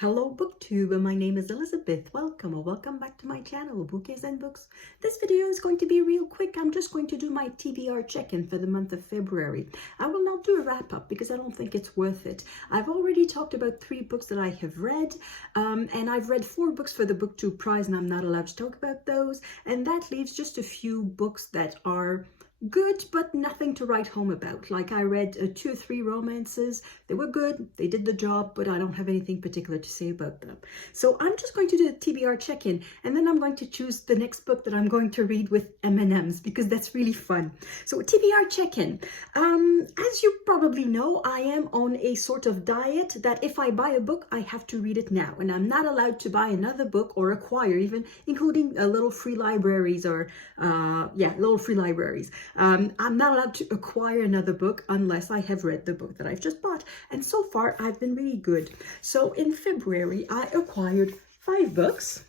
Hello BookTube, my name is Elizabeth. Welcome or welcome back to my channel, Bouquets and Books. This video is going to be real quick. I'm just going to do my TBR check-in for the month of February. I will not do a wrap-up because I don't think it's worth it. I've already talked about 3 books that I have read, and I've read 4 books for the BookTube prize, and I'm not allowed to talk about those. And that leaves just a few books that are good, but nothing to write home about. Like I read 2 or 3 romances. They were good, they did the job, but I don't have anything particular to say about them. So I'm just going to do a TBR check-in, and then I'm going to choose the next book that I'm going to read with M&Ms, because that's really fun. So TBR check-in. As you probably know, I am on a sort of diet that if I buy a book, I have to read it now, and I'm not allowed to buy another book or acquire, even including little free libraries or little free libraries. I'm not allowed to acquire another book unless I have read the book that I've just bought. And so far, I've been really good. So in February, I acquired 5 books.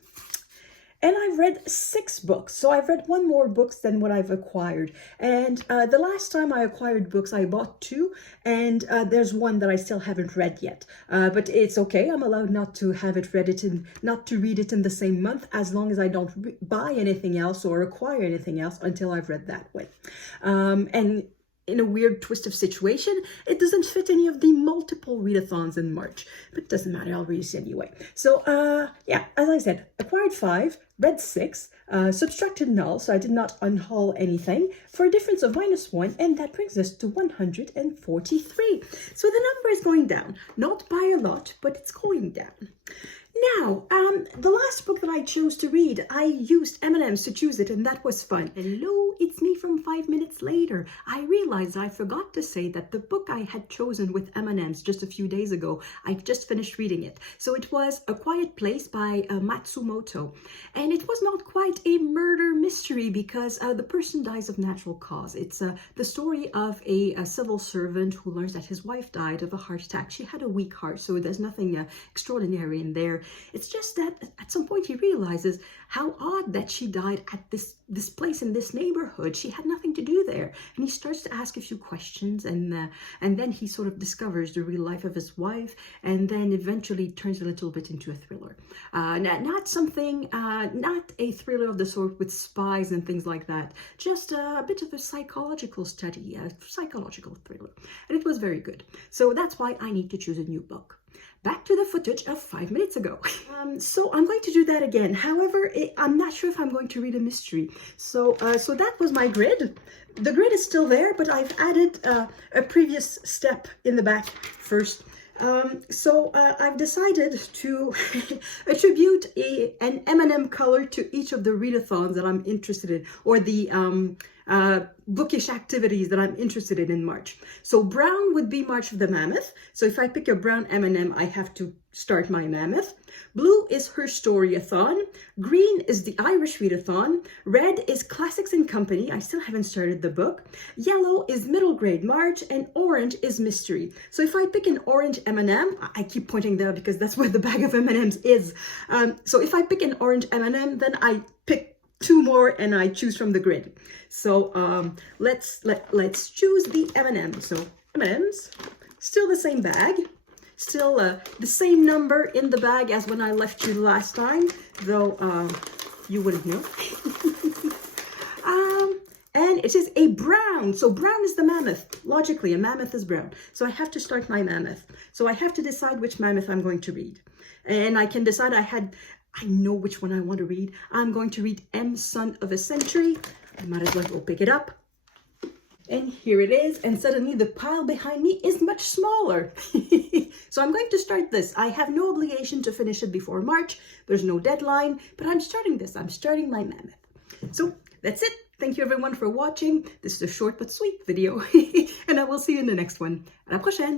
And I've read 6 books. So I've read 1 more books than what I've acquired. And the last time I acquired books, I bought 2. And there's 1 that I still haven't read yet. But it's okay. I'm allowed not to have it read not to read it in the same month, as long as I don't buy anything else or acquire anything else until I've read that one. And in a weird twist of situation, it doesn't fit any of the multiple readathons in March, but it doesn't matter, I'll read it anyway. So as I said, acquired 5, read 6, subtracted null, so I did not unhaul anything, for a difference of -1, and that brings us to 143. So the number is going down, not by a lot, but it's going down. Now, the last book that I chose to read, I used M&Ms to choose it, and that was fun. Hello, it's me from 5 minutes later. I realized I forgot to say that the book I had chosen with M&Ms just a few days ago, I just finished reading it. So it was A Quiet Place by Matsumoto. And it was not quite a murder mystery because the person dies of natural cause. It's the story of a civil servant who learns that his wife died of a heart attack. She had a weak heart, so there's nothing extraordinary in there. It's just that at some point he realizes how odd that she died at this place in this neighborhood. She had nothing to do there. And he starts to ask a few questions, and then he sort of discovers the real life of his wife, and then eventually turns a little bit into a thriller. Not a thriller of the sort with spies and things like that. Just a bit of a psychological study, a psychological thriller. And it was very good. So that's why I need to choose a new book. Back to the footage of 5 minutes ago. So I'm going to do that again. However, I'm not sure if I'm going to read a mystery. So that was my grid. The grid is still there, but I've added a previous step in the back first. I've decided to attribute an M&M color to each of the readathons that I'm interested in, or the bookish activities that I'm interested in March. So brown would be March of the Mammoth. So if I pick a brown M&M, I have to start my Mammoth. Blue is Her Storyathon. Green is the Irish Readathon. Red is Classics and Company. I still haven't started the book. Yellow is Middle Grade March, and orange is Mystery. So if I pick an orange M&M, I keep pointing there because that's where the bag of M&Ms is. So if I pick an orange M&M, then I pick 2 more and I choose from the grid. So let's choose the M&M. So M&Ms, still the same bag. Still the same number in the bag as when I left you last time, though you wouldn't know. And it is a brown. So brown is the mammoth. Logically, a mammoth is brown. So I have to start my mammoth. So I have to decide which mammoth I'm going to read. And I can decide I know which one I want to read. I'm going to read M, Son of a Century. I might as well go pick it up. And here it is, and suddenly the pile behind me is much smaller. So I'm going to start this. I have no obligation to finish it before March. There's no deadline, but I'm starting this. I'm starting my mammoth. So that's it. Thank you everyone for watching. This is a short but sweet video, and I will see you in the next one. À la prochaine!